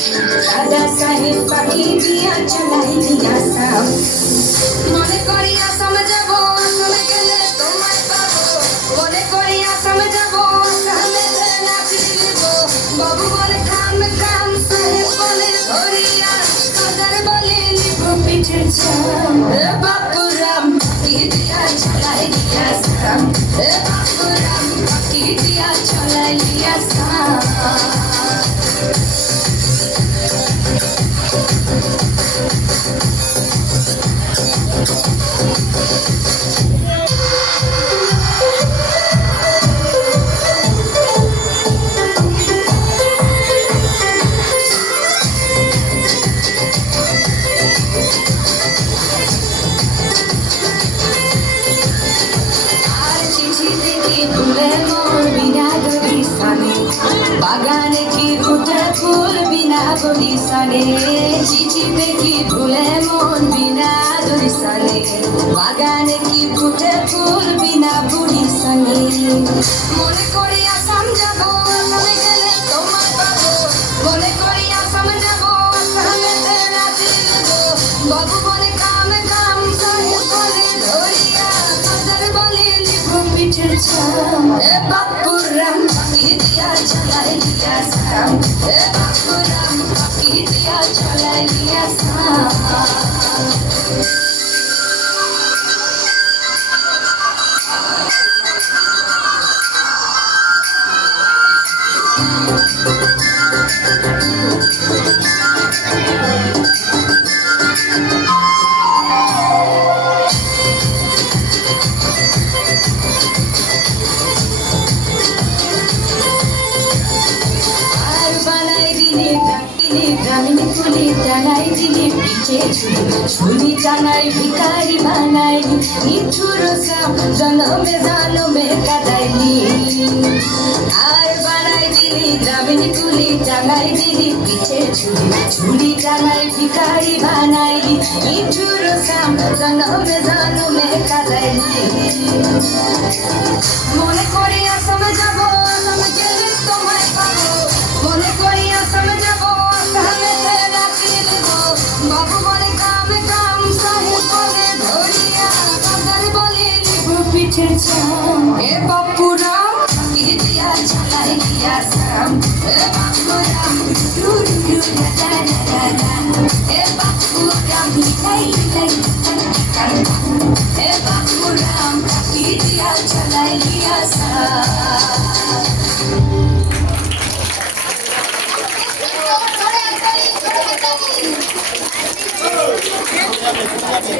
দাদা সাহেব পাখি দিয়া চলাই দিয়া সাম মনে করি আসাম যাব আসামে গেলে তোমায় পাবো মনে করি আসাম যাব আসামে না ফিরব বাবু বলে খাম খাম সাহেব বলে ধরিয়া কাদার বলে নিব পিঠের চাম বাপুরাম পাখি দিয়া চলাই দিয়া সাম বাপুরাম পাখি দিয়া চলাই দিয়া সাম বাগানে কি ফুটে ফুল বিনা বরিশালে চিঠিতে কি ফুলে মন বিনা দরিশালে বাগানে কি ফুটে ফুল বিনা বরিশালে মনে করি আসাম যাব আসামে গেলে তোমায় পাবো মনে করি আসাম যাব আসামেতে না ফিরব বাবু বলে কাম কাম সাহেব বলে ধরিয়া কাদার বলে নিব পিঠের চাম বাপুরাম পাখি দিয়া চলাই দিয়া সাম বাপুরাম পাখি দিয়া চলাই দিয়া সাম গ্রামীণ ফুলি টানাই দিলে পিঠে ঝুলি টানাই ভিখারি বানাই নিঠুর সাম জনমে জনমে কাটাইলি আর বানাই দিলি গ্রামীণ ফুলি টানাই দিলি পিঠে ঝুলি টানাই ভিখারি বানাইলি নিঠুর সাম জনমে জনমে কাটাইলি মনে করি আসাম যাব আসাম গেলে তোমায় পাবো মনে করি আসাম যাব আসামেতে না ফিরব বাবু বলে কাম কাম সাহেব বলে ধরিয়া কাদার বলে নিব পিঠের চাম বাপুরাম পাখি দিয়া চলাই দিয়া সাম বাপুরাম ডু ডু ডা ডা ডা ডা বাপুরাম লাই লাই বাপুরাম পাখি দিয়া চলাই দিয়া সাম